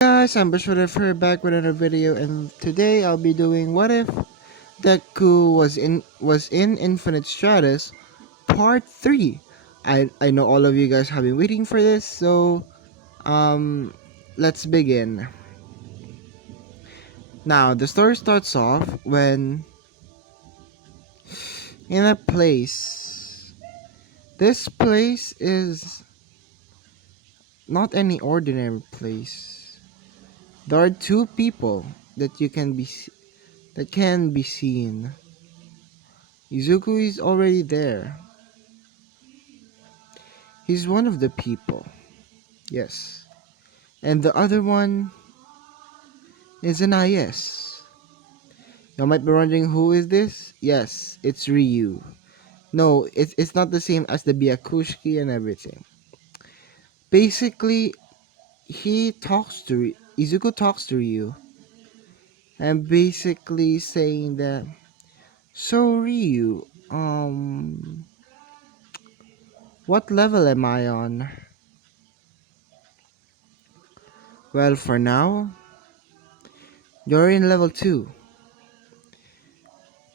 Guys, I'm Bashir back with another video, and today I'll be doing what if Deku was in Infinite Stratus Part 3. I know all of you guys have been waiting for this, so um let's begin. Now the story starts off when in a place. This place is not any ordinary place. There are two people that can be seen. Izuku is already there. He's one of the people. Yes. And the other one is an IS. You might be wondering who is this? Yes, it's Ryu. No, it's not the same as the Byakushki and everything. Basically, Izuku talks to Ryu and basically saying that, so Ryu, what level am I on? Well, for now, you're in level 2.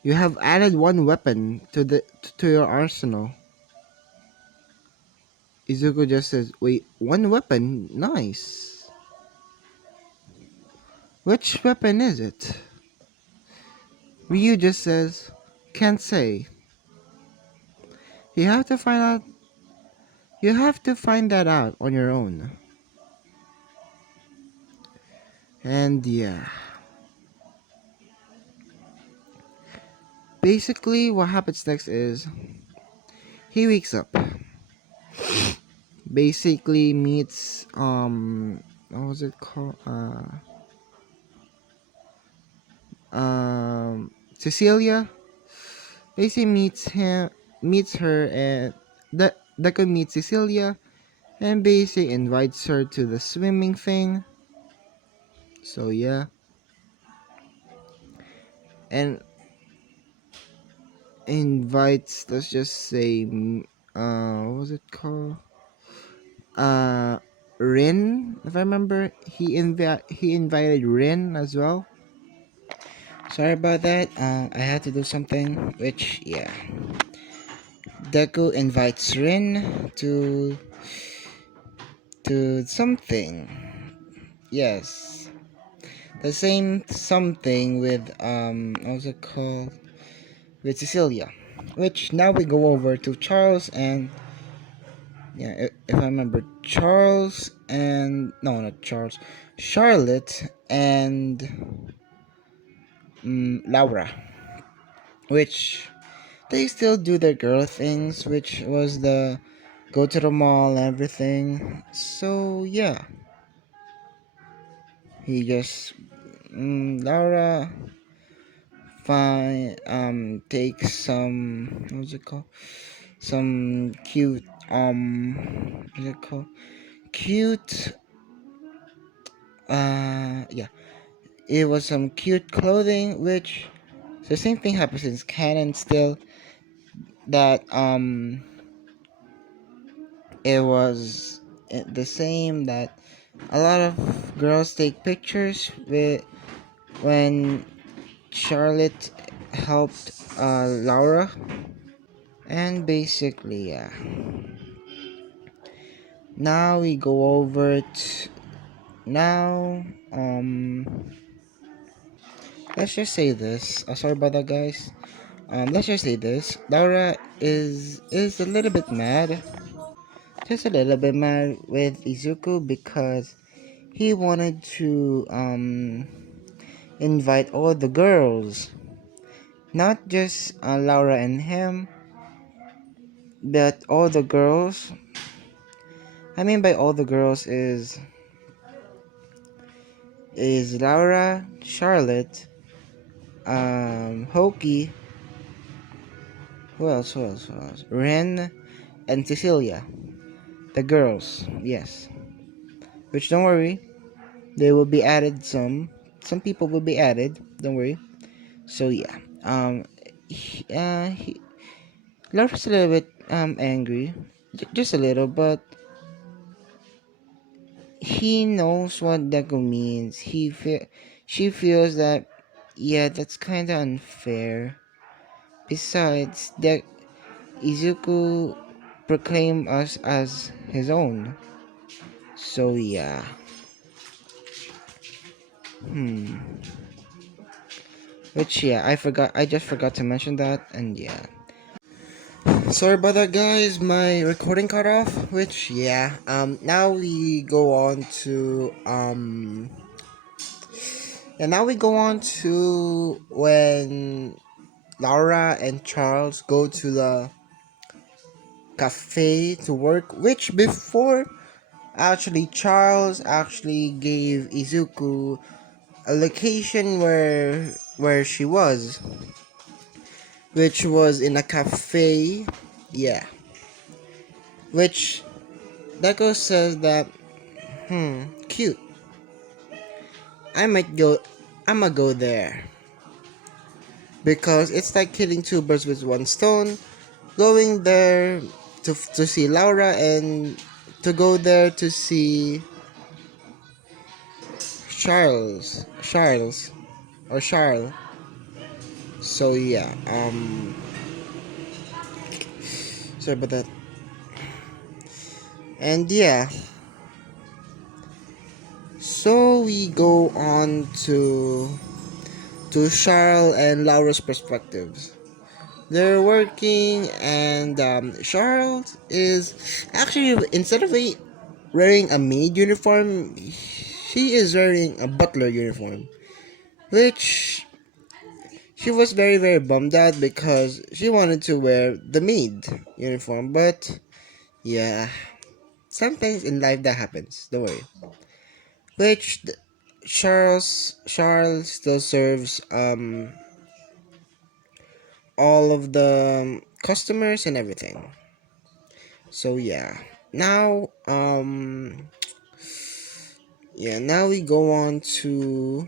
You have added one weapon to your arsenal. Izuku just says, "Wait, one weapon? Nice. Which weapon is it?" Ryu just says, "Can't say. You have to find out. You have to find that out on your own." And yeah, basically what happens next is he wakes up. Basically meets what was it called? Cecilia. Basically meets her, and Deku meets Cecilia, and basically invites her to the swimming thing. So yeah, and invites, let's just say, what was it called? Rin, if I remember, he invited Rin as well. Sorry about that. I had to do something, which yeah. Deku invites Rin to something. Yes, the same something with what was it called? With Cecilia. Which now we go over to Charles and yeah, if I remember, Charles and no, not Charles, Charlotte and Laura, which they still do their girl things, which was the go to the mall and everything. So yeah, he just Laura find takes some, what's it called, some cute what's it called, cute yeah, it was some cute clothing, which the same thing happens in canon still, that it was the same, that a lot of girls take pictures with when Charlotte helped Laura. And basically yeah, now we go over to now let's just say this, sorry about that guys. Let's just say this, Laura is a little bit mad, just a little bit mad with Izuku because he wanted to invite all the girls, not just Laura and him, but all the girls. I mean by all the girls is Laura, Charlotte, Hoki, who else? Ren and Cecilia. The girls, yes. Which don't worry, they will be added. Some people will be added. Don't worry. So yeah, Laura's a little bit angry, just a little, but he knows what deku means. She feels that, yeah, that's kind of unfair. Besides, Izuku proclaimed us as his own. So yeah. Hmm. Which yeah, I just forgot to mention that, and yeah. Sorry about that, guys. My recording cut off. Which yeah. Now we go on to and now we go on to when Laura and Charles go to the cafe to work. Which before, actually, Charles actually gave Izuku a location where she was, which was in a cafe. Yeah. Which Deco says that, cute. I might go. I'ma go there because it's like killing two birds with one stone. Going there to see Laura and to go there to see Charles or Charles. So yeah, sorry about that. And yeah, so we go on to Charles and Laura's perspectives. They're working, and Charles is actually, instead of wearing a maid uniform, she is wearing a butler uniform, which she was very very bummed out because she wanted to wear the maid uniform. But yeah, sometimes in life that happens. Don't worry. Which Charles still serves all of the customers and everything. So yeah. Now yeah, now we go on to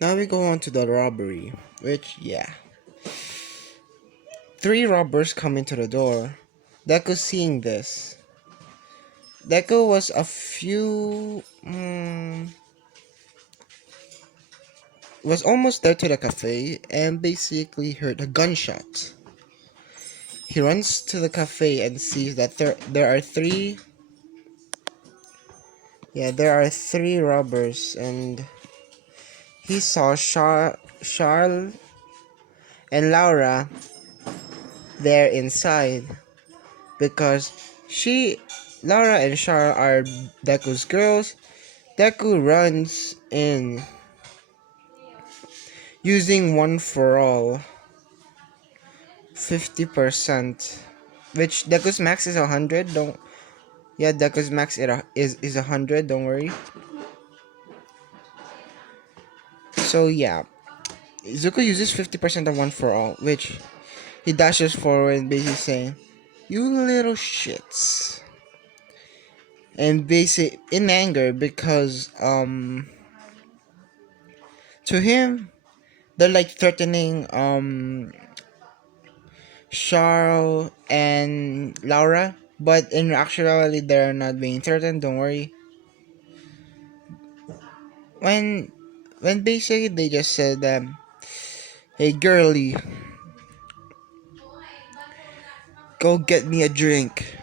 the robbery, which yeah. Three robbers come into the door. Deku seeing this. Deku was a few was almost there to the cafe and basically heard a gunshot. He runs to the cafe and sees that there are three robbers, and he saw Charles and Laura there inside because Laura and Charles are Deku's girls. Deku runs in using one for all 50%, which Deku's max is 100. Don't Yeah, Deku's max is 100. Don't worry. So yeah, Zuko uses 50% of one for all, which he dashes forward, basically saying, "You little shits," and basic in anger because to him they're like threatening Charles and Laura, but in actuality they're not being threatened. Don't worry. When basically they just said "Hey girly, go get me a drink."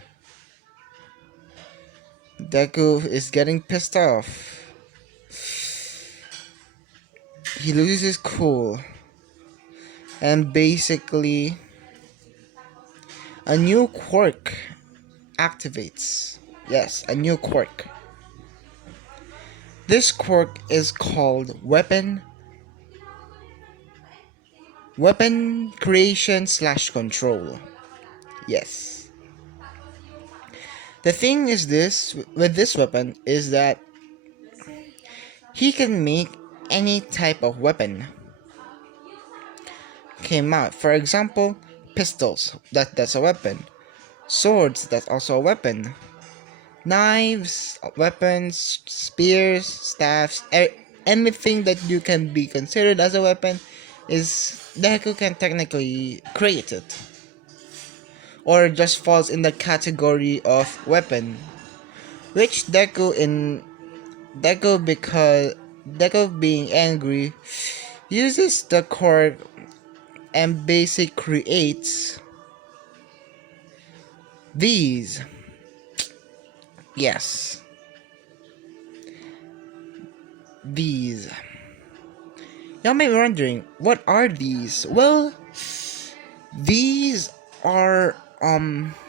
Deku is getting pissed off. He loses his cool, and basically a new quirk activates. Yes, a new quirk. This quirk is called weapon creation slash control. Yes. The thing is this with this weapon is that he can make any type of weapon came out. For example, pistols, that's a weapon. Swords, that's also a weapon. Knives, weapons, spears, staffs, anything that you can be considered as a weapon is Deku can technically create it. or just falls in the category of weapon, which Deku being angry uses the cord and basically creates these. Yes, these. Y'all may be wondering, what are these? Well, these are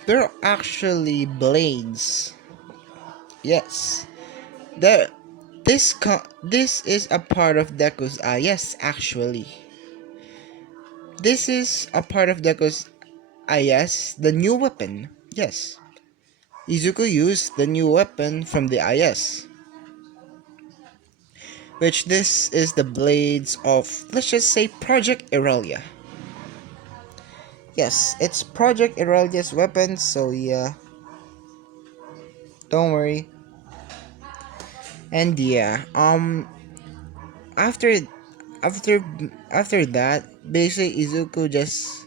they're actually blades. Yes. The this is a part of Deku's yes, actually. This is a part of Deku's yes, the new weapon. Yes. Izuku used the new weapon from the IS, which this is the blades of, let's just say, Project Irelia. Yes, it's Project Irelia's weapon, so yeah, don't worry. And yeah, after after after that, basically Izuku just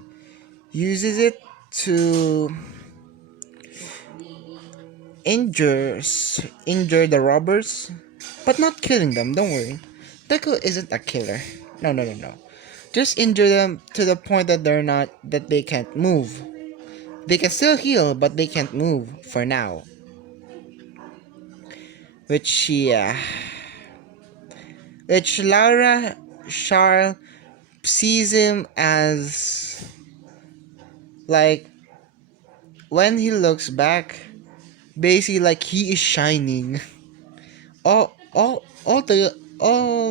uses it to injure the robbers, but not killing them. Don't worry, Deku isn't a killer. No, no, no, no. Just injure them to the point that they can't move. They can still heal, but they can't move for now. Which yeah, which Laura Charles sees him as like when he looks back, basically like he is shining. All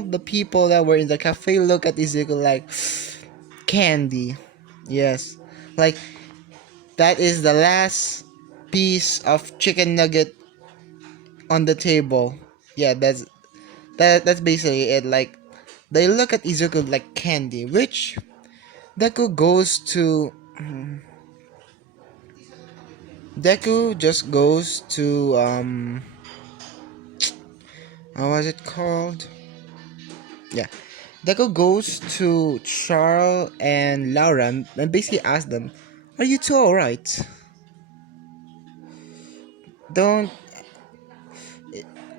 the people that were in the cafe look at Ezekiel like candy. Yes. Like that is the last piece of chicken nugget on the table. Yeah, that's basically it. Like they look at Ezekiel like candy, which Deku goes to Deku just goes to how was it called? Yeah. Deku goes to Charles and Laura and basically asks them, "Are you two alright? Don't..."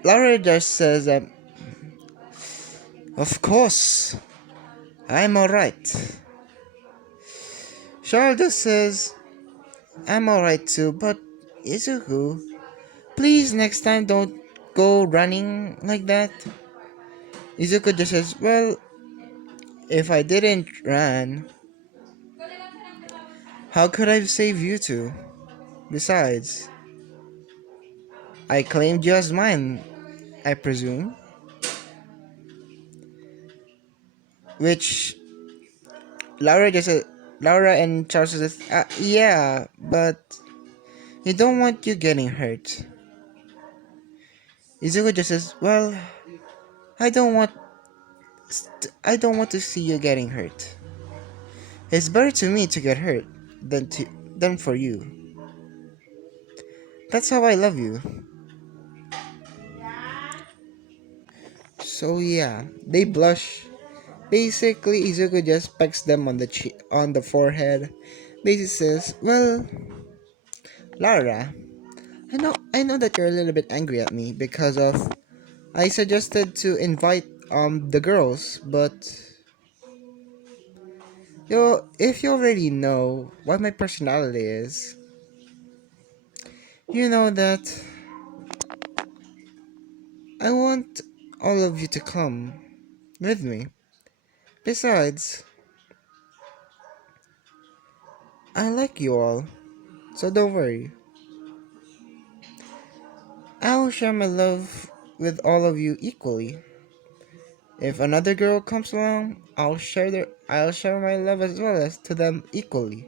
Laura just says that, "Of course, I'm alright." Charles just says, "I'm alright too, but Izuku, please next time don't go running like that." Izuku just says, "Well, if I didn't run, how could I save you two? Besides, I claimed you as mine, I presume." Which Laura just said, Laura and Charles says, "Yeah, but you don't want you getting hurt." Izuku just says, "Well, I don't want I don't want to see you getting hurt. It's better to me to get hurt than for you. That's how I love you." So yeah, they blush. Basically, Izuku just pecks them on on the forehead. Basically says, "Well, Lara, I know that you're a little bit angry at me because of I suggested to invite the girls, but if you already know what my personality is, you know that I want all of you to come with me. Besides, I like you all, so don't worry. I will share my love with all of you equally. If another girl comes along, I'll share my love as well as to them equally.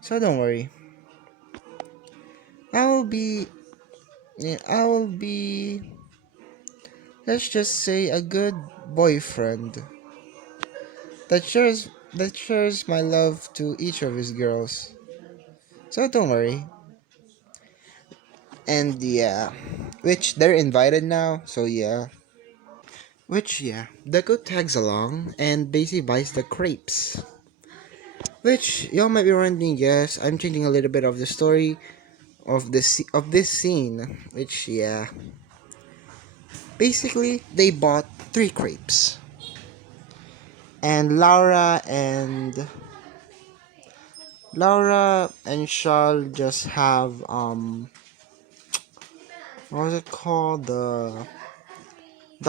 So don't worry. I will be I will be, let's just say, a good boyfriend that shares my love to each of his girls. So don't worry." And yeah, which they're invited now, so yeah. Which yeah, Deku tags along and basically buys the crepes. Which y'all might be wondering, yes, I'm changing a little bit of the story of this scene. Which yeah, basically they bought three crepes, and Laura and Charles just have what was it called, the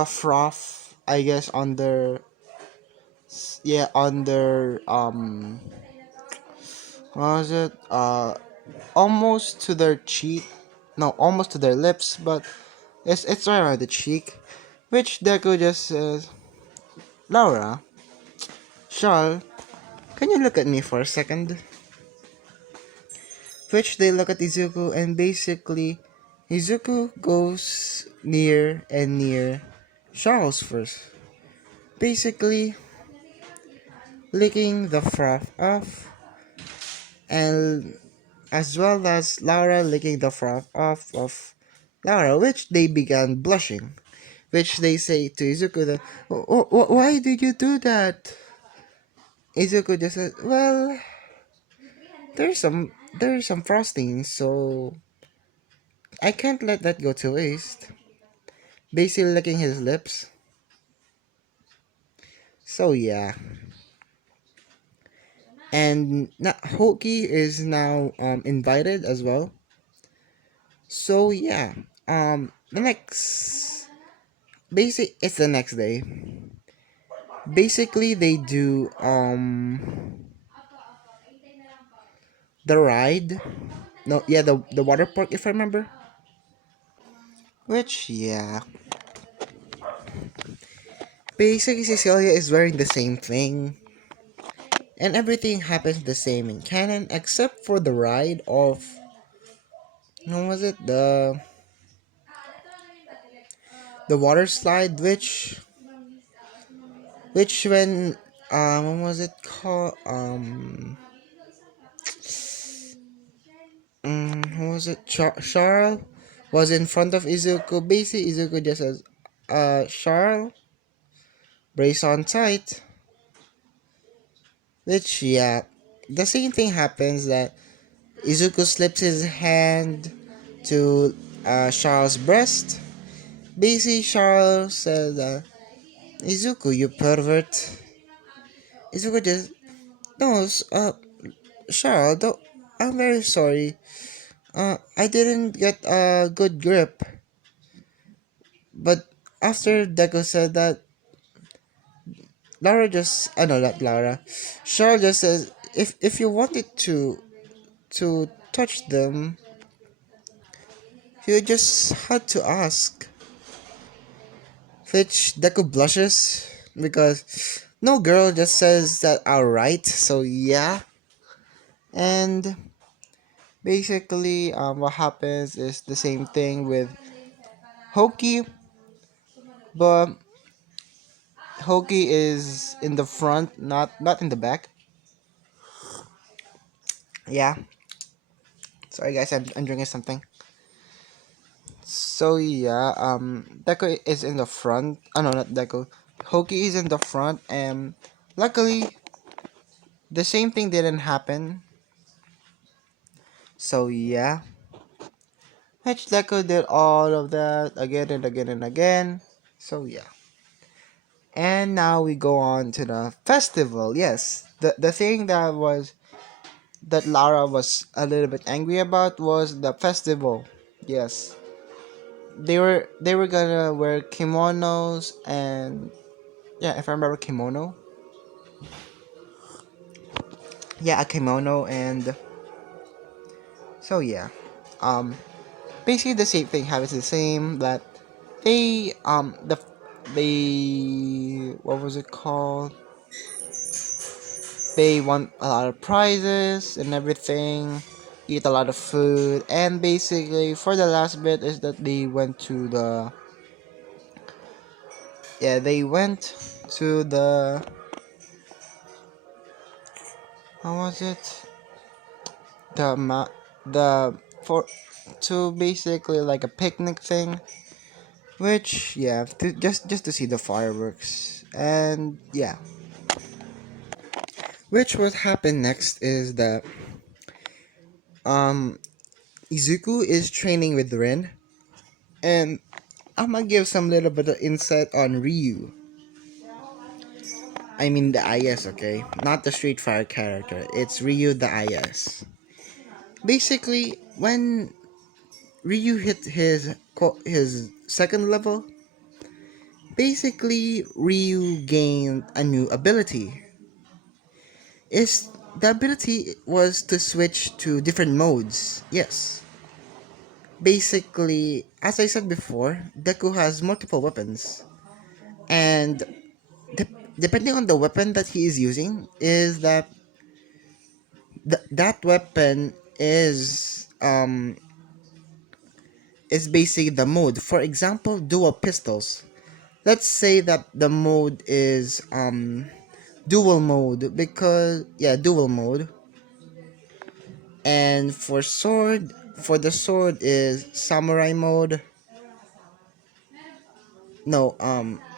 froth, I guess, on their, yeah, on their what was it, almost to their cheek, no, almost to their lips, but it's right around the cheek, which Deku just says, Laura, Charles, can you look at me for a second? Which they look at Izuku, and basically Izuku goes near and near Charles first, basically licking the froth off, and as well as Laura licking the froth off of Laura, which they began blushing, which they say to Izuku that, Why did you do that?" Izuku just says, "Well, there's some frosting, so I can't let that go to waste." Basically licking his lips. So yeah, and Hoki is now invited as well. So yeah, the next it's the next day. Basically, they do the ride. No, yeah, the water park, if I remember. Which yeah, basically Cecilia is wearing the same thing, and everything happens the same in canon except for the ride of, what was it, the water slide, which when what was it called, what was it, Charles was in front of Izuku. Basically Izuku just says, Charles, brace on tight. Which yeah, the same thing happens that Izuku slips his hand to Charles' breast. Basically Charles says, Izuku, you pervert. Izuku just, no, Charles, don't, I'm very sorry. I didn't get a good grip. But after Deku said that, Laura just, I know not Laura, Charles just says, if you wanted to touch them, you just had to ask. Which Deku blushes because no girl just says that outright. So yeah, and basically, what happens is the same thing with Hoki, but Hoki is in the front, not in the back. Yeah, sorry guys, I'm drinking something. So yeah, Deku is in the front. Oh no, not Deku. Hoki is in the front, and luckily the same thing didn't happen. So yeah, Deku did all of that again and again and again. So yeah. And now we go on to the festival. Yes, the thing that Lara was a little bit angry about was the festival. Yes. They were gonna wear kimonos, and yeah, if I remember, kimono. Yeah, a kimono, and so yeah. Um Basically the same thing happens, the same that they they, what was it called, they won a lot of prizes and everything, eat a lot of food, and basically for the last bit is that they went to the, yeah, they went to the, how was it, the for to basically like a picnic thing, which yeah, just to see the fireworks, and yeah, Which what happened next is that um Izuku is training with Rin, and I'm gonna give some little bit of insight on Ryu. I mean the IS, okay? Not the Street Fighter character. It's Ryu the IS. Basically, when Ryu hit his second level, basically Ryu gained a new ability. Is the ability was to switch to different modes. Yes. Basically, as I said before, Deku has multiple weapons, and depending on the weapon that he is using, is that that weapon is basically the mode. For example, dual pistols. Let's say that the mode is dual mode, because yeah, dual mode. And for the sword is samurai mode. No,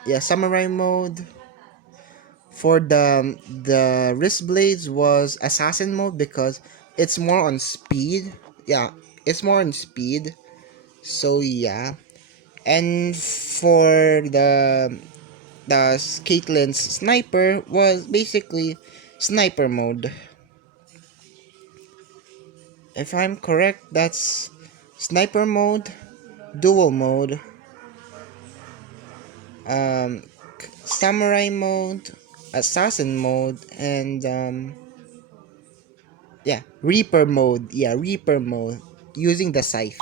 yeah, samurai mode. For the wrist blades was assassin mode because it's more on speed. Yeah, it's more on speed. So yeah. And for the Caitlin's sniper was basically sniper mode. If I'm correct, that's sniper mode, dual mode, um, samurai mode, assassin mode, and yeah, reaper mode. Yeah, reaper mode using the scythe.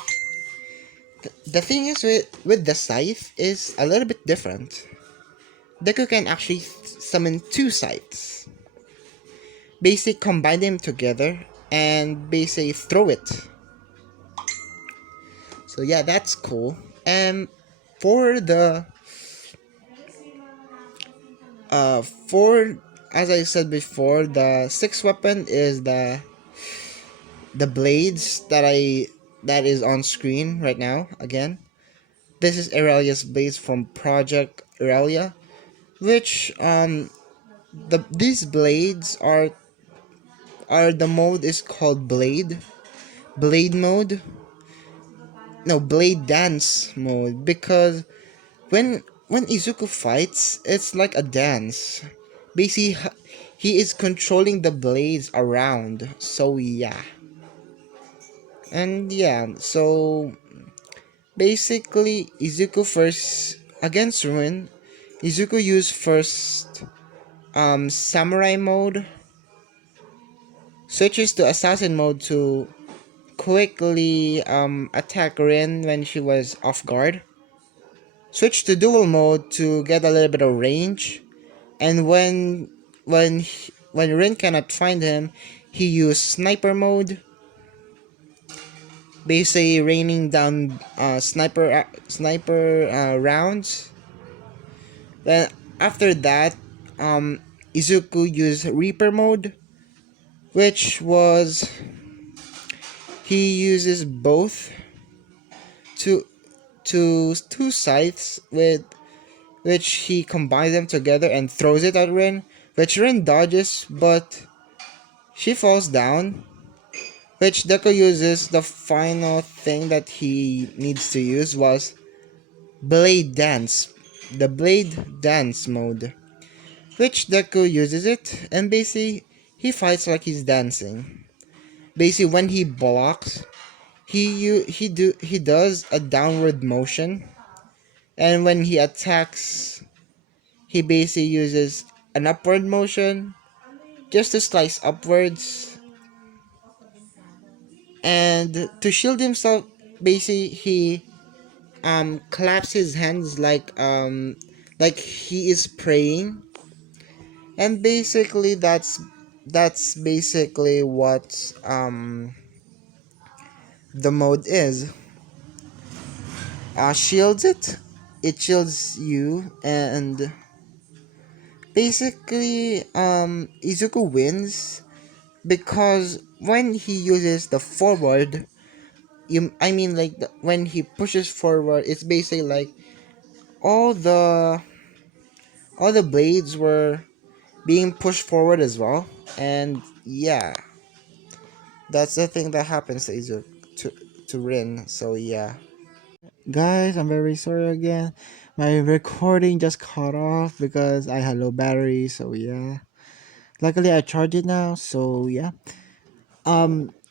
The thing is with the scythe is a little bit different. Deku can actually summon two scythes. Basically combine them together and basically throw it. So yeah, that's cool. And for the for as I said before, the sixth weapon is the blades that is on screen right now again. This is Aurelia's blades from Project Aurelia, which these blades are the mode is called blade mode. No, blade dance mode, because when Izuku fights, it's like a dance. Basically, he is controlling the blades around. So yeah. And yeah, so basically Izuku first against Ruin, Izuku used first samurai mode, switches to assassin mode to quickly attack Rin when she was off guard. Switch to dual mode to get a little bit of range, and when Rin cannot find him, he used sniper mode, basically raining down sniper rounds. Then after that, Izuku used Reaper mode, which was he uses both to two scythes with which he combines them together and throws it at Rin, which Rin dodges, but she falls down. Which Deku uses the final thing that he needs to use was Blade Dance, the Blade Dance mode, which Deku uses it and basically he fights like he's dancing. Basically, when he blocks, he does a downward motion, and when he attacks, he basically uses an upward motion just to slice upwards, and to shield himself, basically he claps his hands like he is praying, and basically that's basically what the mode is. Shields it shields you, and basically Izuku wins because when he uses the forward, I mean like when he pushes forward, it's basically like all the all the blades were being pushed forward as well. And yeah, that's the thing that happens to to Rin. So yeah. Guys, I'm very sorry again. My recording just cut off because I had low battery, so yeah. Luckily I charged it now, so yeah.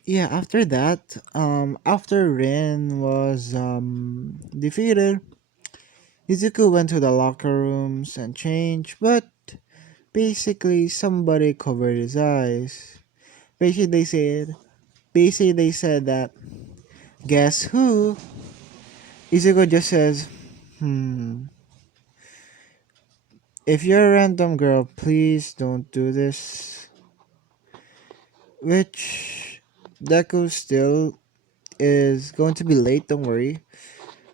Yeah, after that, after Rin was defeated, Izuku went to the locker rooms and changed, but basically somebody covered his eyes. Basically they said that guess who? Izuku just says, hmm, if you're a random girl, please don't do this. Which Deku still is going to be late, don't worry.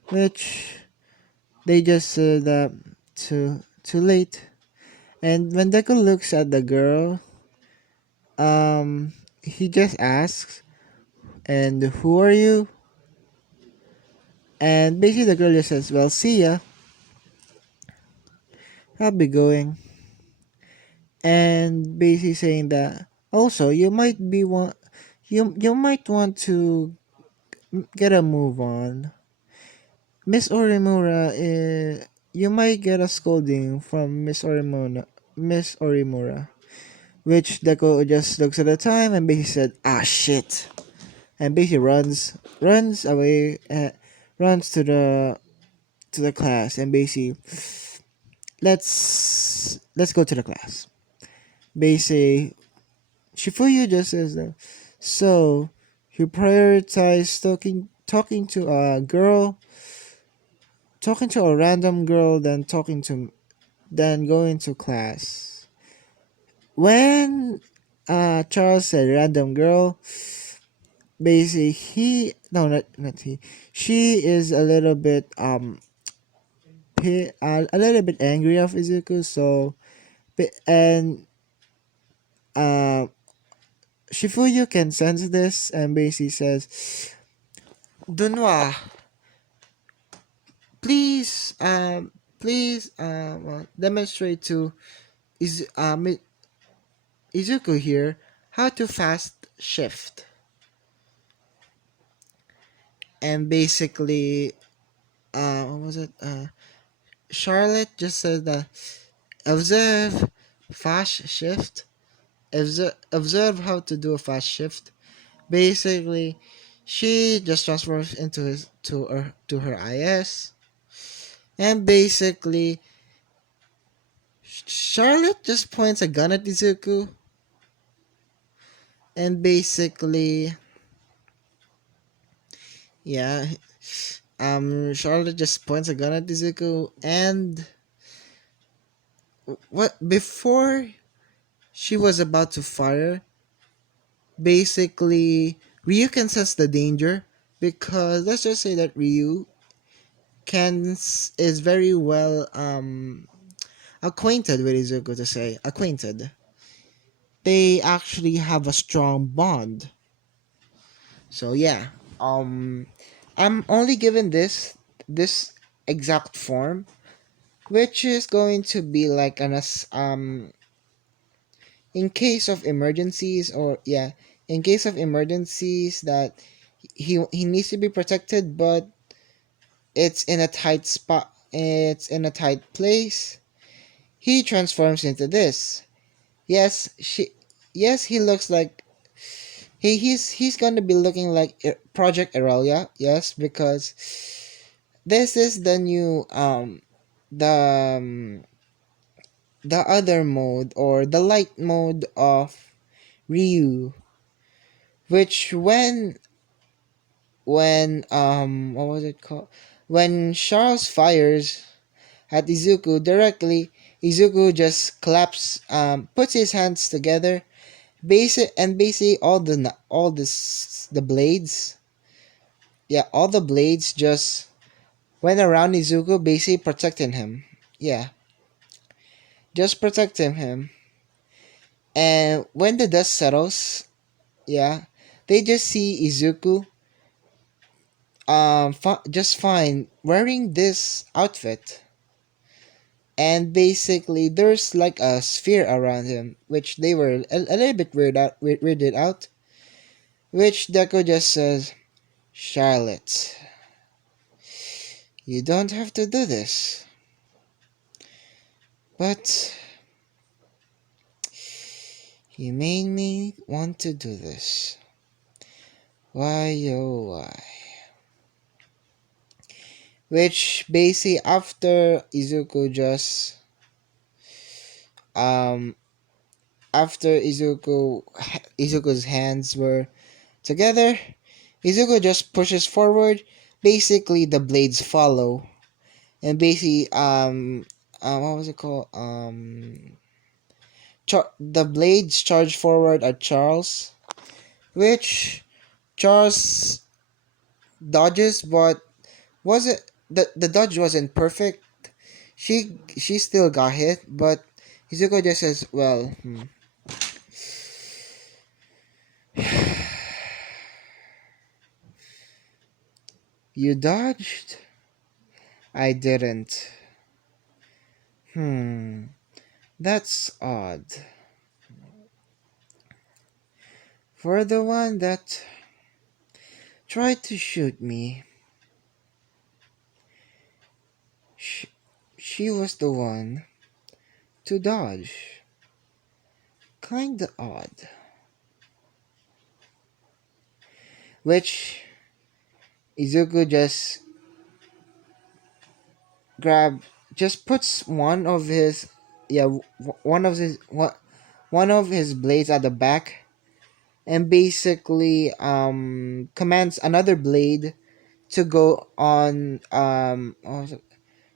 Which they just said that too late. And when Deku looks at the girl, he just asks, and who are you? And basically the girl just says, well, see ya. I'll be going. And basically saying that also you might want to get a move on. Miss Orimura, you might get a scolding from Miss Orimura. Which Deco just looks at the time and basically said, ah shit. And basically runs away, runs to the class and basically, let's go to the class. Basically, Shifuyu just says that, so you prioritize talking to a girl, talking to a random girl, than going to class. When Charles said random girl, basically he no not he, she is a little bit a little bit angry of Izuku. So and uh Shifuyu can sense this and basically says, Dunwa, please demonstrate to Izuku here how to fast shift. And basically what was it, Charlotte just said that observe fast shift, observe how to do a fast shift. Basically she just transfers to her IS. And basically Charlotte just points a gun at Izuku. And basically, yeah, Charlotte just points a gun at Izuku. And what before she was about to fire, basically Ryu can sense the danger, because let's just say that Ryu is very well acquainted with Izuku, to say acquainted. They actually have a strong bond. So yeah, um, I'm only given this exact form, which is going to be like in case of emergencies, or yeah, in case of emergencies that he needs to be protected, but it's in a tight spot, it's in a tight place. He transforms into this. Yes, he looks like he's going to be looking like Project Aurelia. Yes, because this is the new the um, the other mode, or the light mode of Ryu, which when what was it called, when Charles fires at Izuku directly, Izuku just puts his hands together, basically the blades, yeah, all the blades just went around Izuku, basically protecting him. Yeah, just protecting him. And when the dust settles, yeah, they just see Izuku just fine wearing this outfit. and basically there's like a sphere around him, which they were a little bit weirded out. Which Deku just says, "Charlotte, you don't have to do this, but you made me want to do this. Why oh why?" Which basically after um Izuku's hands were together, Izuku just pushes forward. Basically, the blades follow, and basically, what was it called? The blades charge forward at Charles, which Charles dodges, but wasn't the dodge wasn't perfect. She still got hit, but Izuku just says, "Well, you dodged. I didn't. Hmm, that's odd. For the one that tried to shoot me, sh- she was the one to dodge. Kinda odd." Which Izuku just grab, just puts one of his blades at the back, and basically commands another blade to go on what was it?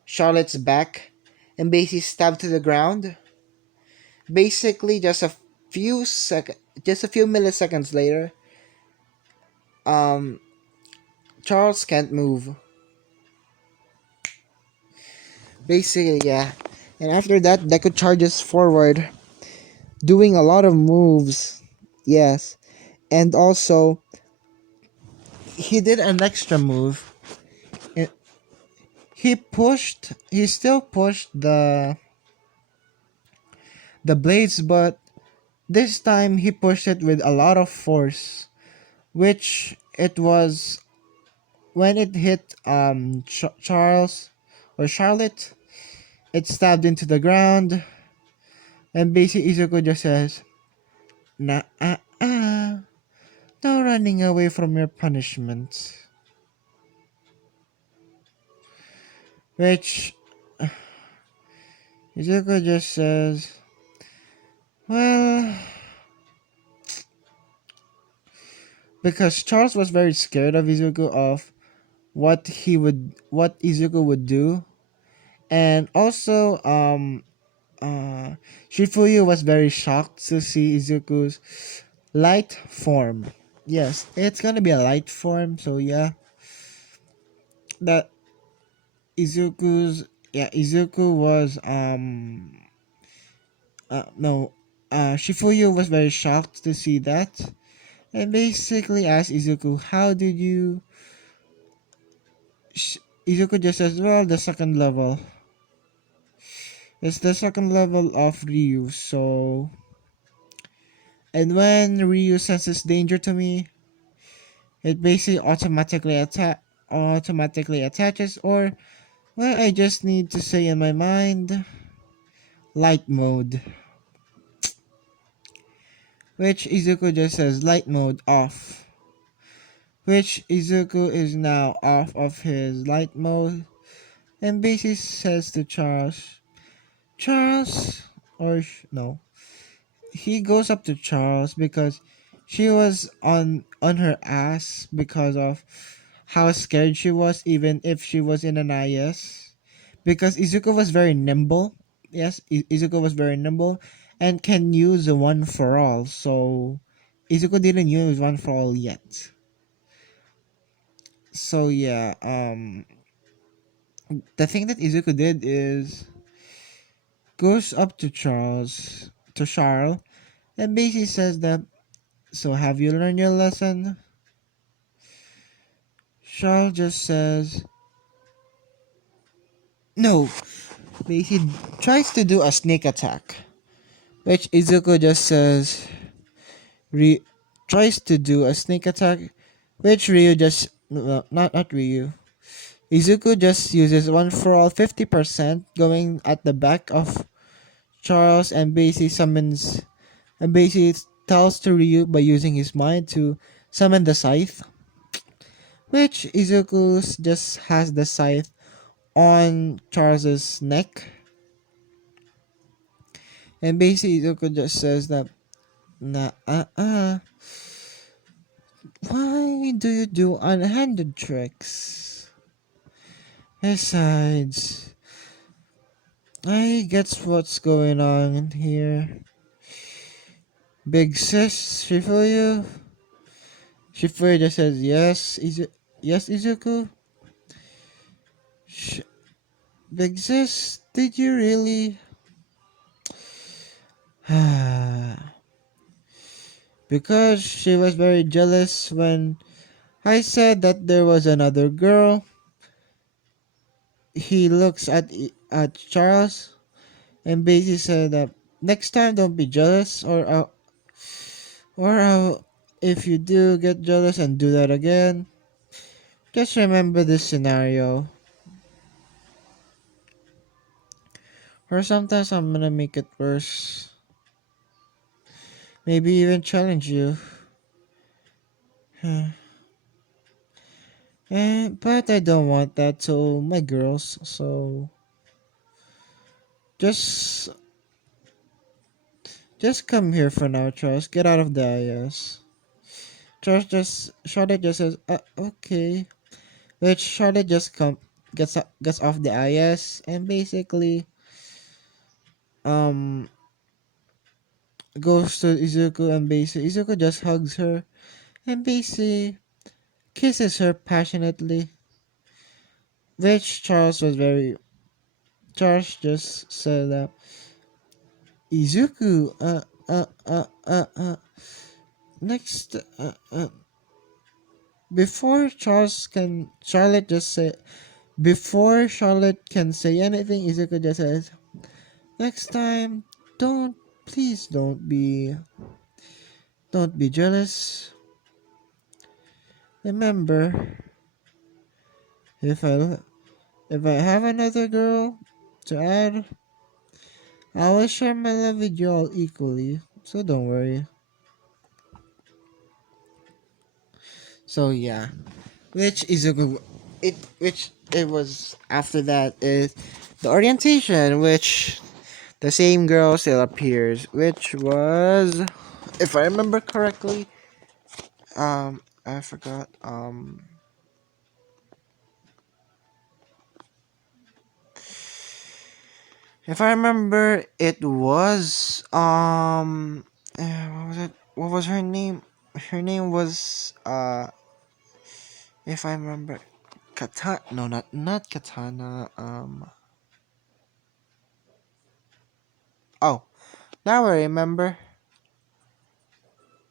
Charlotte's back, and basically stab to the ground. Basically, just a few milliseconds later, um, Charles can't move. Basically, yeah. And after that, Deku charges forward, doing a lot of moves. Yes, and also he did an extra move. Eh, He still pushed the blades, but this time he pushed it with a lot of force, which it was when it hit Charles or Charlotte, it stabbed into the ground, and basically Izuku just says, "Nah, no running away from your punishment." Which Izuku just says, "Well," because Charles was very scared of Izuku, of what Izuku would do, and also Shifuyu was very shocked to see Izuku's light form. Yes, it's gonna be a light form, so yeah, that Izuku was no Shifuyu was very shocked to see that, and basically asked Izuku, "How did you?" Sh- Izuku just says, "Well, the second level. It's the second level of Ryu, so." And when Ryu senses danger to me, it basically automatically attaches, or well, I just need to say in my mind, light mode. Which Izuku just says light mode off. Which Izuku is now off of his light mode, and basically says to Charles, no, he goes up to Charles because she was on her ass because of how scared she was, even if she was in an IS. Because Izuku was very nimble. Yes, Izuku was very nimble and can use a one for all. So Izuku didn't use one for all yet. So yeah, the thing that Izuku did is goes up to Charles, and basically says that, "So have you learned your lesson?" Charles just says, "No." He tries to do a sneak attack, which Izuku just says, Re- tries to do a sneak attack, which Ryu just, no, not Ryu. Izuku just uses one for all 50% going at the back of Charles and basically summons, and basically tells to Ryu by using his mind to summon the scythe, which Izuku just has the scythe on Charles's neck, and basically Izuku just says that, nah, why do you do unhanded tricks? Besides, I guess what's going on here. Big sis, Shifuyu? Shifuyu just says, yes, yes, Izuku? Sh- Big sis, did you really? Because she was very jealous when I said that there was another girl. He looks at Charles and basically said that next time don't be jealous, or if you do get jealous and do that again, just remember this scenario. Or sometimes I'm gonna make it worse. Maybe even challenge you. But I don't want that to my girls, so just just come here for now, Charles. Get out of the IS. Charlotte just says, okay. Which Charlotte just gets off the IS and basically um goes to Izuku and basically Izuku just hugs her and basically kisses her passionately. Which Charles just said that Izuku next before Charlotte just say before Charlotte can say anything, Izuku just says, next time, don't please don't be jealous. Remember, if I if I have another girl to add, I will share my love with you all equally. So don't worry. So yeah, which Izuku, which it was after that is the orientation, which the same girl still appears, which was, if I remember correctly, I forgot, if I remember, it was, what was it? What was her name? Her name was, if I remember, Katana. No, not Katana. Oh, now I remember.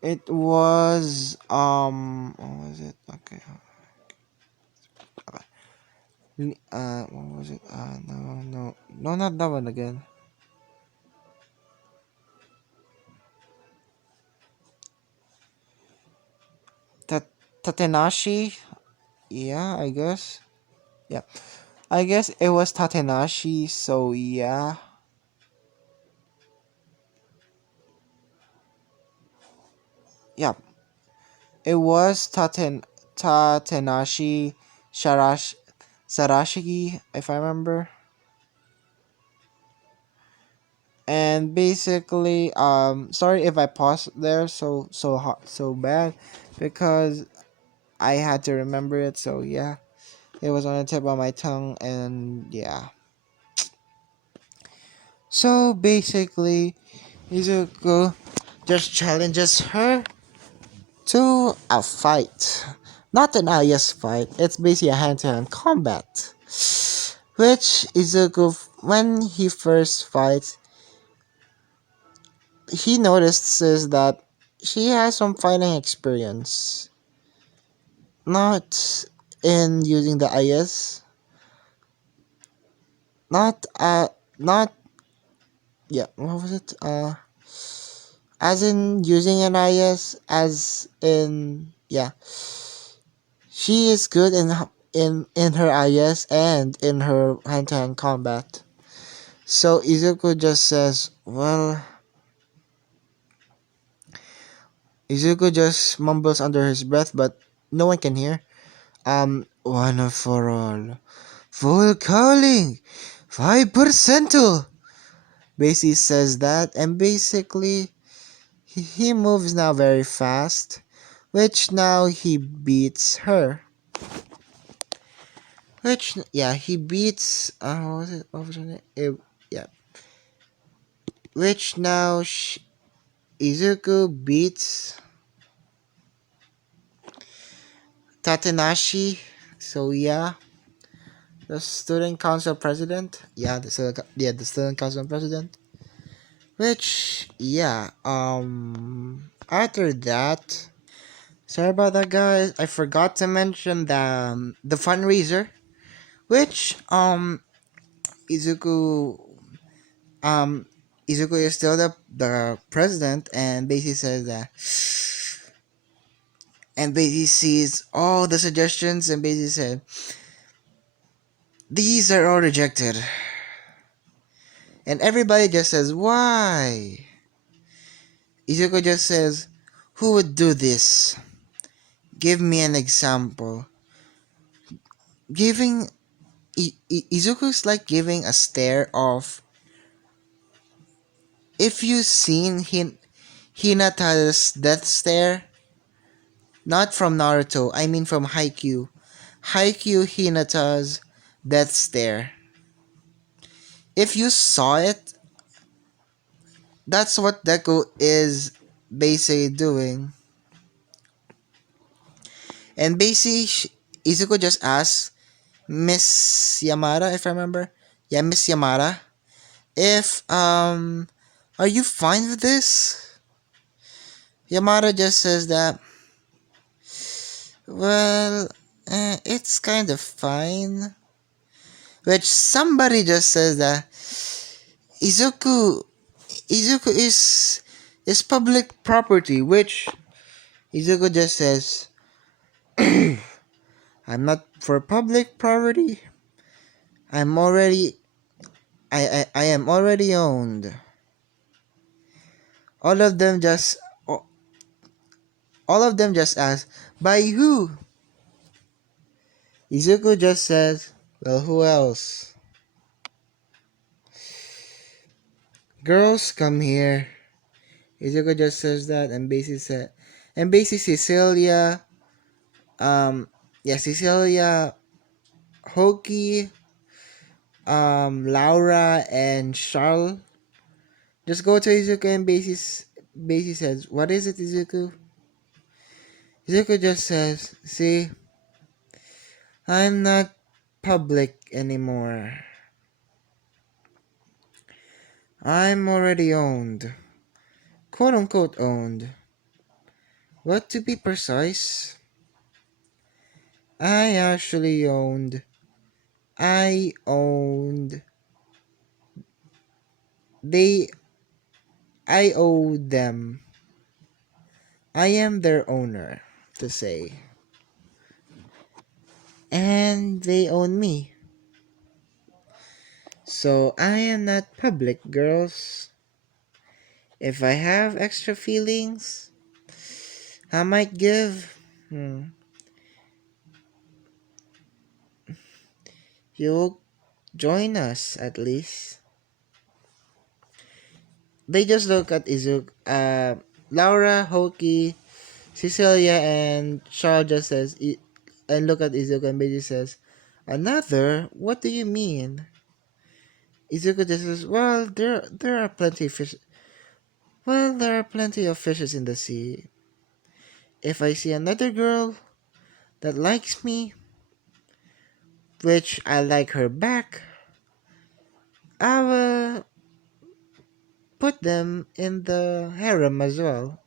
It was, what was it? Okay. What was it? No, not that one again. Tat Tatenashi. Yeah, I guess. Yeah, I guess it was Tatenashi. So yeah, yeah, it was Tatenashi Sharash Sarashigi, if I remember. And basically, sorry if I paused there so bad, because I had to remember it. So yeah, it was on the tip of my tongue, and yeah. So basically, Izuku just challenges her to a fight. Not an IS fight, it's basically a hand to hand combat. Which Izuku, when he first fights, he notices that she has some fighting experience. Not in using the IS, not not, yeah, what was it? As in using an IS, as in, yeah, she is good in her IS and in her hand-to-hand combat. So Izuku just says, well, Izuku just mumbles under his breath, but no one can hear. One for all. Full calling! 5%! Basically says that, and basically, he moves now very fast, which now he beats her. Which, yeah, he beats, what was it? What was her name? Yeah. Which now, Izuku beats Tatenashi. So, yeah, the student council president. Yeah, the student council president. Which, yeah, after that, sorry about that, guys. I forgot to mention the fundraiser, which, Izuku, um, Izuku is still the president, and basically says that, and basically sees all the suggestions, and basically said, these are all rejected, and everybody just says, why? Izuku just says, who would do this? Give me an example. Giving Izuku's like giving a stare of, if you've seen Hinata's death stare, not from Naruto, I mean from Haikyuu. Haikyuu Hinata's death stare. If you saw it, that's what Deku is basically doing. And basically, Izuku just asks Miss Yamada, if I remember. Yeah, Miss Yamada. If, are you fine with this? Yamada just says that, well, it's kind of fine. Which somebody just says that Izuku Izuku is public property, which Izuku just says, I'm not for public property. I'm already I am already owned. All of them just all of them just ask, by who? Izuku just says, well, who else? Girls, come here. Izuku just says that, and basically Cecilia, yeah, Cecilia, Hoki, Laura, and Charles just go to Izuku, and basically says, what is it, Izuku? Izuku just says, see, I'm not public anymore. I'm already owned. Quote unquote owned. What, to be precise? I actually owned. I owned. They. I owe them. I am their owner, to say. And they own me. So I am not public, girls. If I have extra feelings, I might give. You'll join us at least. They just look at Izuku. Laura, Hoki, Cecilia, and Charles just says, and look at Izuku, and Beiji says, another? What do you mean? Izuku just says, well, there are plenty of fish. Well, there are plenty of fishes in the sea. If I see another girl that likes me, which I like her back, I will put them in the harem as well.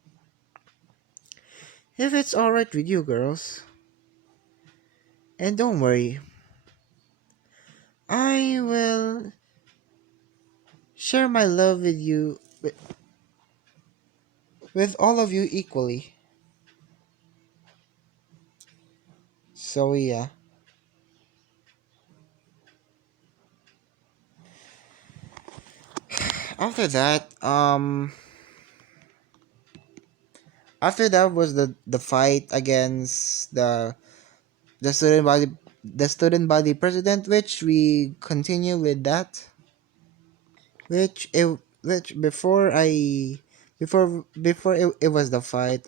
If it's alright with you girls. And don't worry, I will share my love with you, with all of you equally. So yeah. After that, after that was the fight against the student body president, which we continue with that. Which before it was the fight,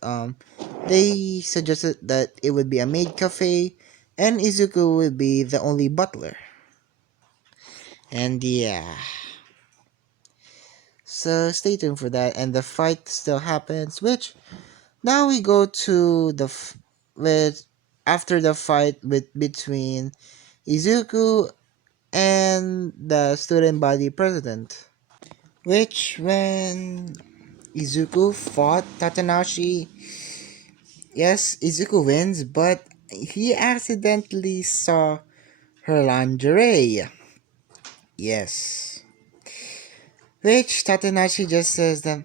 they suggested that it would be a maid cafe, and Izuku would be the only butler. And yeah, so stay tuned for that. And the fight still happens. Which now we go to with after the fight between Izuku and the student body president. Which when Izuku fought Tatanashi, yes, Izuku wins, but he accidentally saw her lingerie. Yes. Which Tatanashi just says that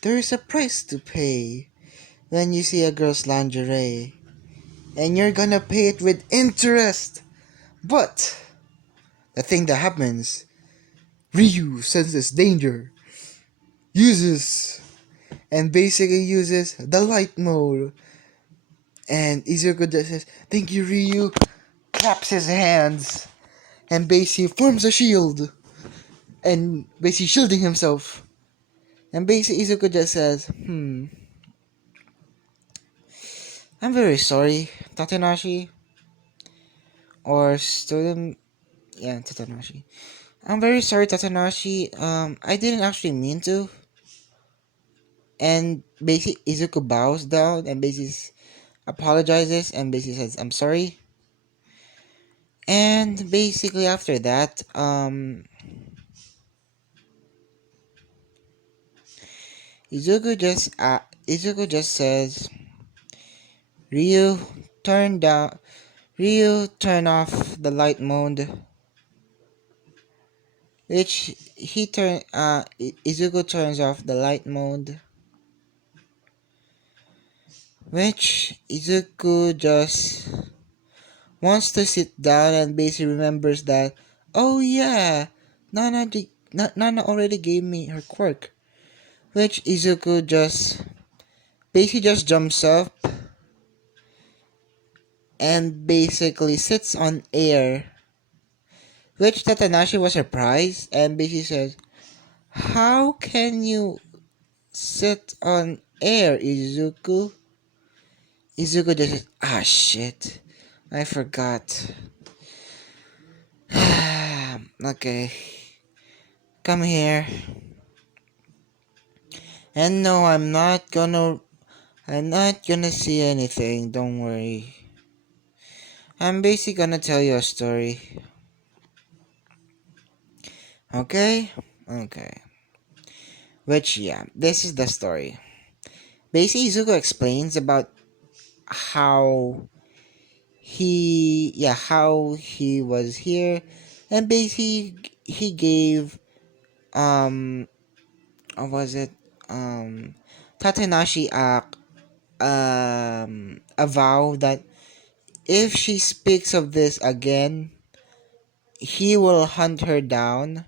there is a price to pay when you see a girl's lingerie, and you're gonna pay it with interest. But the thing that happens, Ryu senses danger, uses uses the light mode, and Izuku just says, "Thank you, Ryu." Claps his hands and basically forms a shield and basically shielding himself. And basically Izuku just says, I'm very sorry, Tatanashi. Or student, yeah, Tatanashi. I'm very sorry, Tatanashi. I didn't actually mean to. And basically Izuku bows down and basically apologizes and basically says, I'm sorry. And basically after that, Izuku just says, Ryu, turn down Ryu, turn off the light mode. Which Izuku turns off the light mode. Which Izuku just wants to sit down and basically remembers that, oh yeah, Nana already gave me her quirk. Which Izuku just basically just jumps up and basically sits on air. Which Tatanashi was surprised and basically says, how can you sit on air, Izuku? Izuku just says, ah shit, I forgot. Okay, come here. And no, I'm not gonna see anything, don't worry. I'm basically gonna tell you a story. Okay? Okay. Which, yeah, this is the story. Basically, Izuku explains about how how he was here, and basically, he gave, what was it? Um, Tatanashi a vow that if she speaks of this again, he will hunt her down,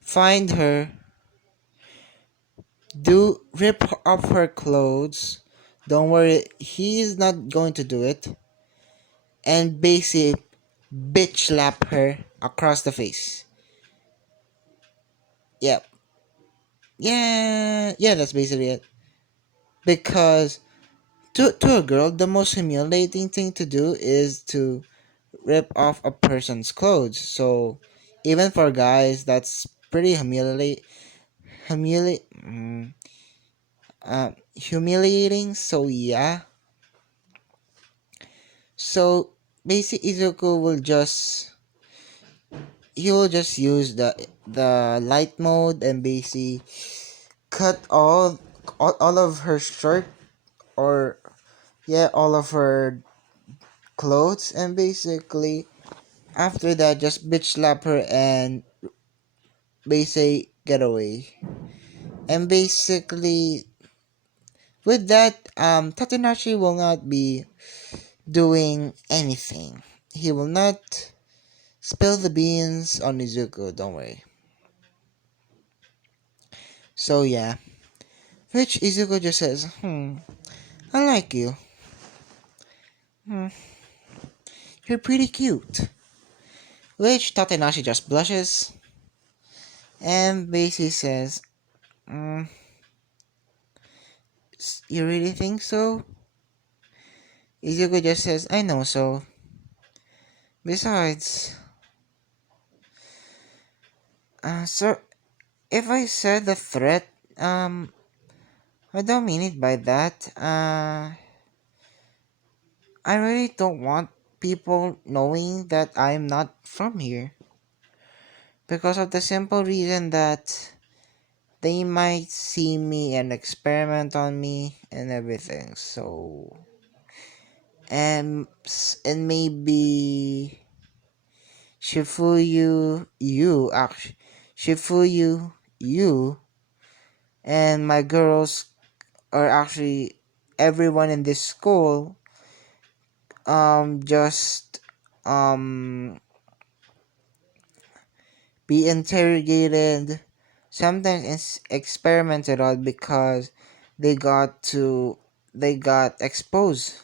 find her, do rip off her clothes. Don't worry, he is not going to do it, and basically bitch slap her across the face. Yep. Yeah, that's basically it. Because to a girl, the most humiliating thing to do is to rip off a person's clothes. So even for guys, that's pretty humili- mm, humiliating. So yeah. So basically, Izuku will just use the light mode and basically cut all of her shirt, or yeah, all of her clothes, and basically after that just bitch slap her and basic getaway. And basically, with that, Tatanashi will not be doing anything. He will not spill the beans on Izuku, don't worry. So yeah, which Izuku just says, I like you. Hmm, you're pretty cute. Which Tatanashi just blushes and basically says, mm, you really think so? Izuku just says, I know so. Besides, so if I said the threat, I don't mean it by that. I really don't want people knowing that I'm not from here. Because of the simple reason that they might see me and experiment on me and everything. So, and maybe Shifuyu, you actually, Shifuyu, you, and my girls are actually everyone in this school just be interrogated, sometimes experimented on because they got to they got exposed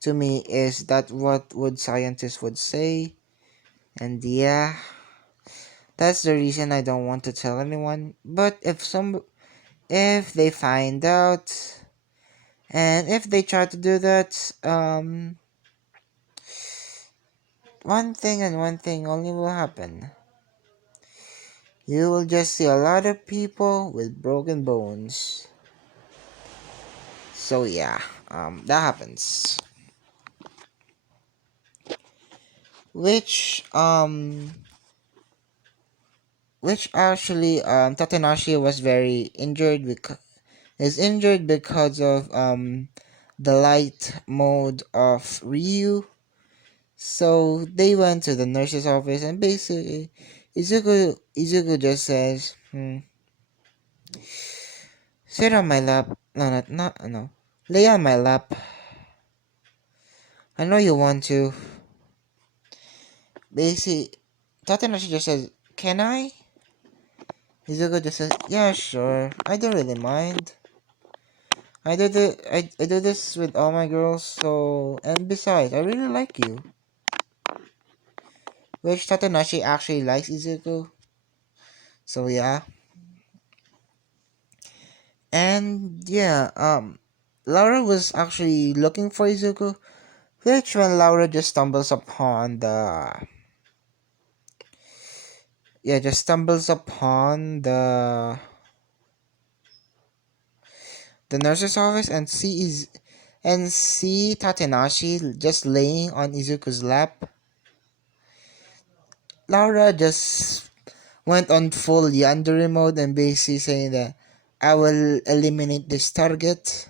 to me. Is that what would scientists would say? And yeah, that's the reason I don't want to tell anyone. But if they find out and if they try to do that, one thing and one thing only will happen. You will just see a lot of people with broken bones. So yeah, that happens. Which which actually Tatanashi was very injured because is injured because of the light mode of Ryu. So they went to the nurse's office and basically Izuku just says, sit on my lap. No, not no. Lay on my lap. I know you want to. Basically, Tatanashi just says, can I? Izuku just says, yeah, sure. I don't really mind. I do this with all my girls, so and besides, I really like you. Which Tatanashi actually likes Izuku. So yeah. And yeah, Laura was actually looking for Izuku, which when Laura just stumbles upon the nurse's office and see Tatenashi just laying on Izuku's lap. Laura just went on full Yandere mode and basically saying that I will eliminate this target.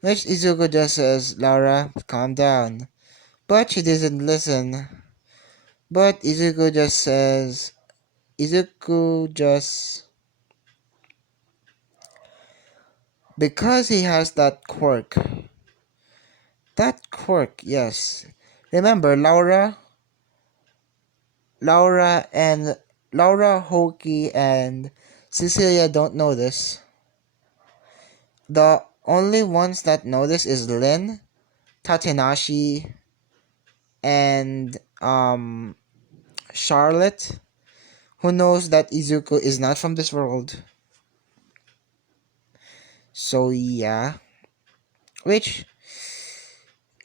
Which Izuku just says, Laura, calm down. But she doesn't listen. But Izuku just, because he has that quirk. That quirk, yes. Remember, Laura, Hoki, and Cecilia don't know this. The only ones that know this is Lin, Tatenashi, and Charlotte, who knows that Izuku is not from this world. So yeah, which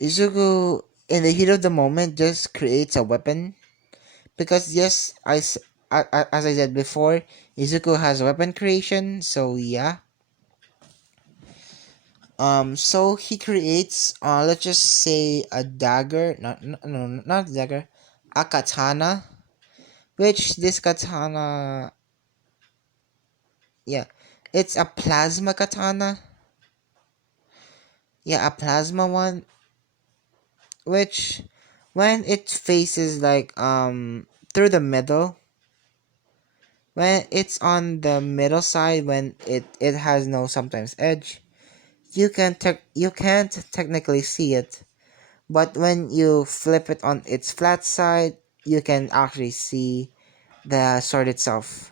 Izuku in the heat of the moment just creates a weapon because yes, as I said before, Izuku has weapon creation. So yeah, so he creates let's just say a dagger, not a dagger, a katana, which this katana, yeah, it's a plasma katana. Yeah, a plasma one, which when it faces like through the middle, When it's on the middle side, when it has no sometimes edge, you can't technically see it. But when you flip it on its flat side, you can actually see the sword itself.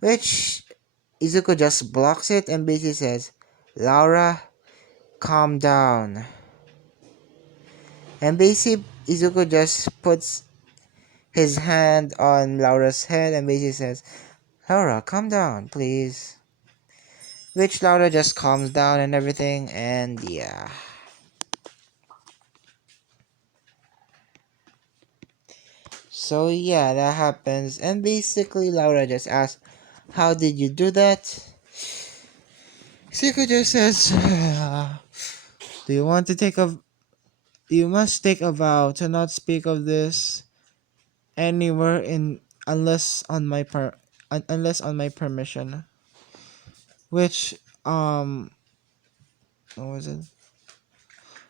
Which Izuku just blocks it and basically says, Laura, calm down. And basically Izuku just puts his hand on Laura's head and basically says, Laura, calm down, please. Which Laura just calms down and everything, and yeah. So yeah, that happens, and basically Laura just asks, how did you do that? Izuku just says, do you want to take a... You must take a vow to not speak of this anywhere in unless on my permission. Which what was it?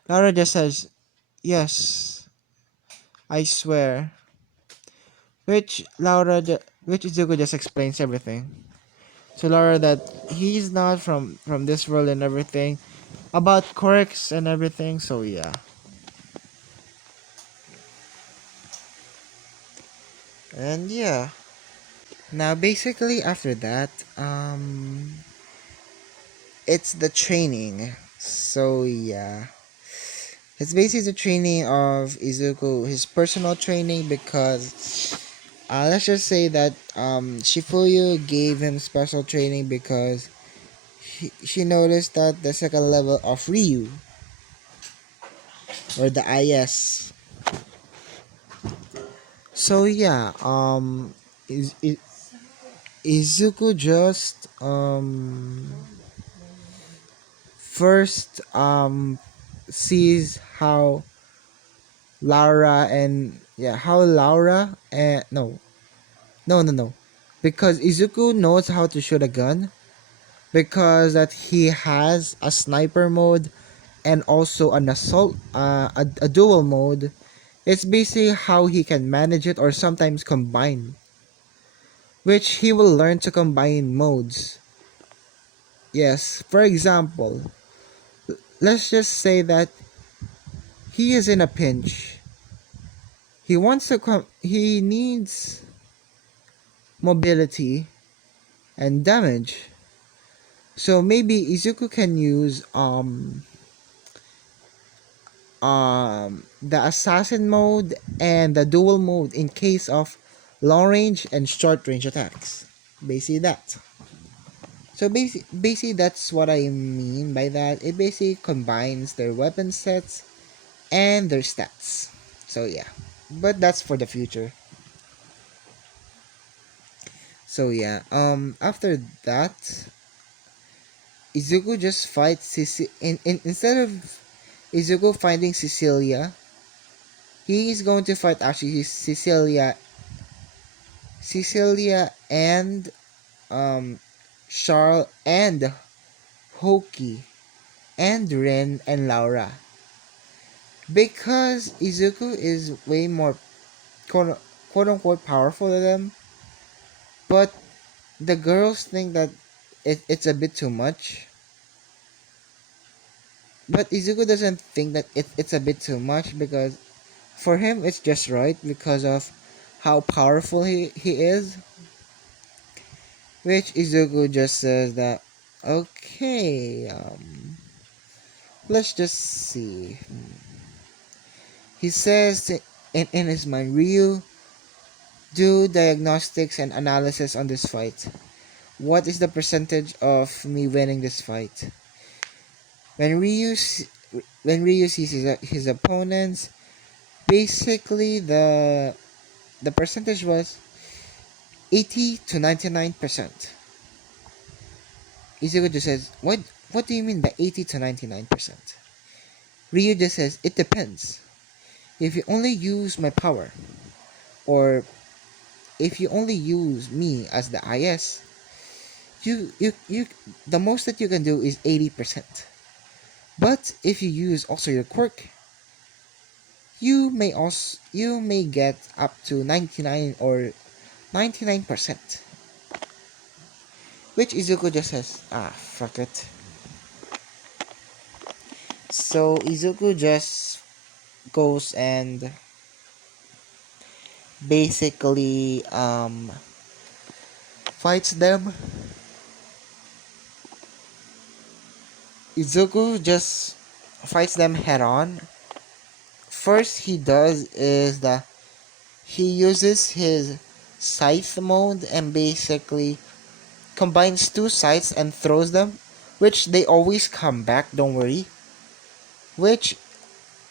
Laura just says, "Yes, I swear." Which Izuku just explains everything to Laura that he's not from this world and everything about quirks and everything. So yeah, and yeah. Now basically after that, it's the training. So yeah, it's basically the training of Izuku, his personal training, because let's just say that Shifuyu gave him special training because she noticed that the second level of Ryu, or the IS. So yeah, Izuku just first sees how Laura and yeah, how Laura and no, because Izuku knows how to shoot a gun, because that he has a sniper mode and also an assault a dual mode. It's basically how he can manage it or sometimes combine, which he will learn to combine modes. Yes, for example, let's just say that he is in a pinch. He needs mobility and damage. So maybe Izuku can use the assassin mode and the dual mode in case of long range and short range attacks. Basically that. So basically that's what I mean by that. It basically combines their weapon sets and their stats. So yeah. But that's for the future. So yeah. After that, Izuku just fights instead of Izuku finding Cecilia, he is going to fight actually Cecilia and Charles and Hoki and Ren and Laura, because Izuku is way more quote, quote unquote powerful than them, but the girls think that it's a bit too much. But Izuku doesn't think that it's a bit too much, because for him it's just right because of how powerful he is. Which Izuku just says that, okay, let's just see. He says in his mind, Ryu, do diagnostics and analysis on this fight. What is the percentage of me winning this fight? When Ryu sees his opponents, basically the percentage was 80 to 99%. Izuku just says, what do you mean by 80 to 99%? Ryu just says, it depends. If you only use my power, or if you only use me as the IS, you the most that you can do is 80%. But if you use also your quirk, you may get up to 99 or 99%. which Izuku just says, ah, fuck it. So Izuku just goes and basically fights them. Izuku just fights them head on. First he does is that he uses his scythe mode and basically combines two scythes and throws them, which they always come back, don't worry. Which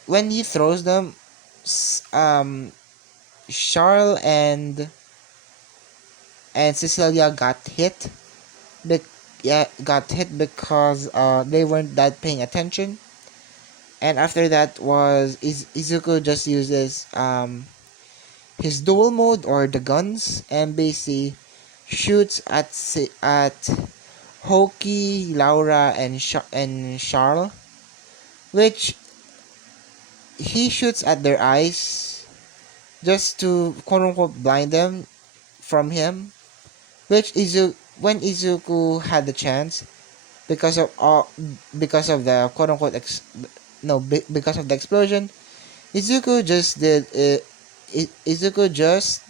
when he throws them, Charles and Cecilia got hit. Yeah, got hit because they weren't that paying attention. And after that was Izuku just uses his dual mode or the guns and basically shoots at Hoki, Laura, and Charles, which he shoots at their eyes just to quote unquote blind them from him. Which when Izuku had the chance, because of all because of the quote unquote because of the explosion, Izuku just did Izuku just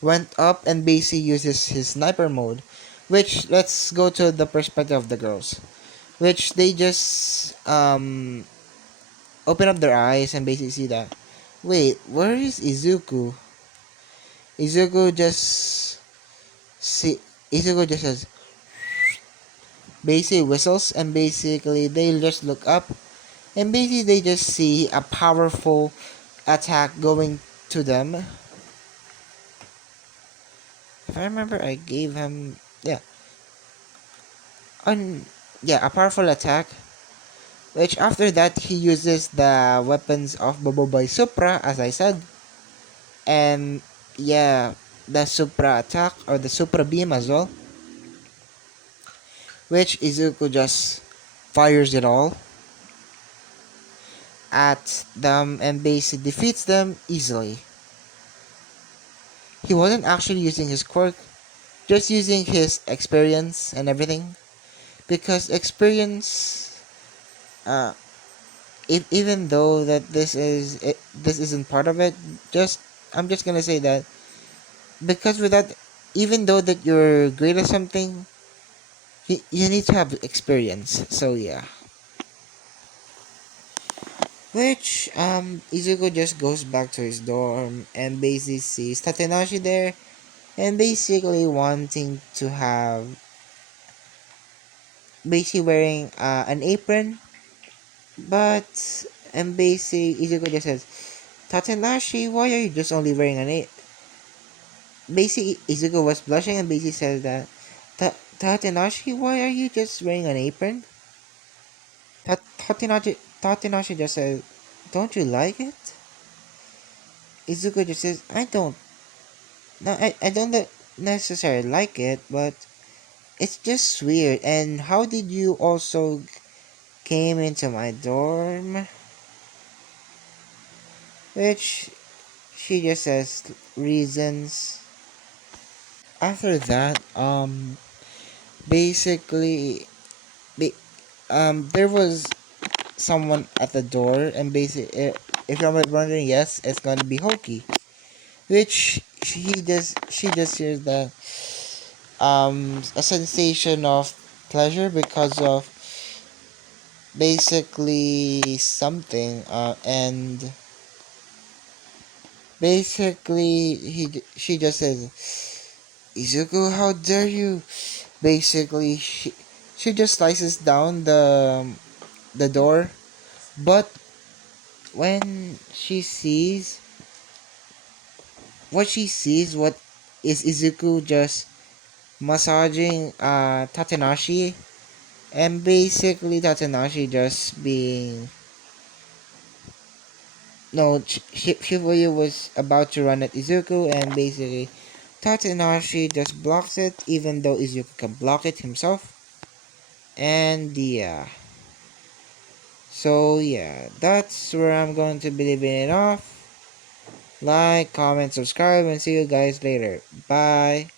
went up and basically uses his sniper mode, which let's go to the perspective of the girls, which they just open up their eyes and basically see that, wait, where is Izuku? Izuku just see Izuku just says, basically whistles, and basically they just look up and basically they just see a powerful attack going to them. If I remember, I gave him, yeah, a powerful attack. Which after that he uses the weapons of Boboiboy Supra, as I said, and yeah, the Supra attack or the Supra beam as well, which Izuku just fires it all at them and basically defeats them easily. He wasn't actually using his quirk, just using his experience and everything, because experience, uh, even though that this isn't part of it, just I'm just gonna say that because without, even though that you're great at something, you need to have experience. So yeah. Which Izuku just goes back to his dorm and basically sees Tatenashi there and basically wanting to have, basically wearing an apron, but and basically Izuku just says, Tatenashi, why are you just only wearing an apron? Basically Izuku was blushing and basically says that, Tatenashi, why are you just wearing an apron? Tatenashi just says, don't you like it? Izuku just says, I don't necessarily like it, but it's just weird. And how did you also came into my dorm? Which she just says reasons. After that, basically, there was someone at the door, and basically, if you're wondering, yes, it's gonna be Hoki. Which she just hears the a sensation of pleasure because of basically something and basically she just says, Izuku, how dare you? Basically she just slices down the door, but when what is Izuku just massaging Tatenashi, and basically Tatenashi just being, no, Shibuya was about to run at Izuku, and basically Tatenashi just blocks it, even though Izuku can block it himself. And yeah, so yeah, that's where I'm going to be leaving it off. Like, comment, subscribe, and see you guys later. Bye.